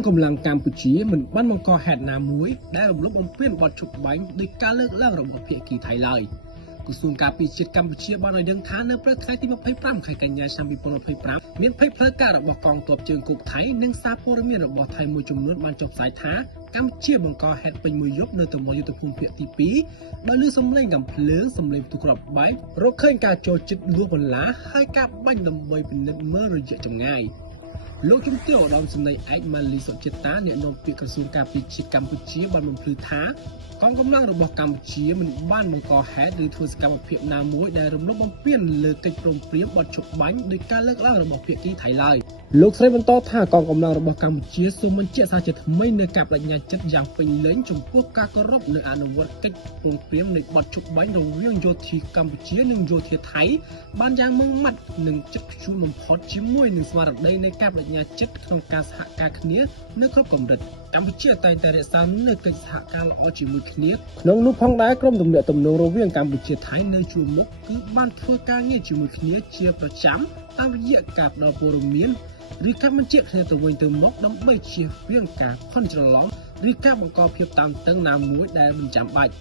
ងកម្លាំងកម្ពុជាមិនបានបង្កហេតុណាមួយដែលរំលោភបំពានបទជប់បាញ់ដោយការលើកឡើងរបស់ភាគីថៃឡើយក្រសួងការពារជាតិកម្ពុជាបានឲ្យដឹងថានៅព្រឹកថ្ងៃទី25ខែកញ្ញាឆ្នាំ2025មានភ័យផ្លូវការរបស់កងទ័ពជើងគោកថៃនិងសារព័ត៌មានរបស់ថៃមួយចំនួនបានចុះផ្សាយថាកម្ពុជាបង្កហេតុពេញមួយយប់នៅតំបន់យុទ្ធភូមិភាគទី2ដោយលើសំឡេងកាំភ្លើងសំឡេងផ្ទុះគ្រាប់បែករកឃើញការចូលចិត្តលួសបន្លាហើយការបាញ់ដើម្បីពិនិត្យមើលរយៈចម្ងាយលោកជំទាវឧត្តមសេនីយ៍ឯកម៉ាលីសុចិតាអ្នកនាំពាក្យក្រសួងការពារជាតិកម្ពុជាបានបំភ្លឺថាកងកម្លាំងរបស់កម្ពុជាមិនបានបង្កហេតុឬធ្វើសកម្មភាពណាមួយដែលរំលោភបំពានលើកិច្ចព្រមព្រៀងបទជប់បាញ់ដោយការលើកឡើងរបស់ភាគីថៃឡើយលោកស្រីបន្តថាកងកម្លាំងរបស់កម្ពុជាសូមបញ្ជាក់សារជាថ្មីនៅការបដិញ្ញាចិត្តយ៉ាងពេញលេញចំពោះការគោរពនិងអនុវត្តកិច្ចព្រមព្រៀងនៃបទជប់បាញ់រវាងយោធាកម្ពុជានិងយោធាថៃបានយ៉ាងម៉ឺងម៉ាត់និងចិត្តខ្ជួនបំផុតជាមួយនឹងស្មារតីនៃការបដិញ្ញាចិត្តក្នុងការសហការគ្នានៅគ្រប់កម្រិតកម្ពុជាតែងតែរក្សានូវកិច្ចសហការល្អជាមួយគ្នាក្នុងនោះផងដែរក្រុមទំនាក់ទំនងរវាងកម្ពុជាថៃនៅជួរមុខគឺបានធ្វើការងារជាមួយគ្នាជាប្រចាំតាមរយៈការផ្តល់ព័ត៌មានឬការបញ្ជាក់គ្នាទៅវិញទៅមកដើម្បីជៀសវាងការភ័ន្តច្រឡំឬការបង្កភាពតានតឹងណាមួយដែលមិនចាំបាច់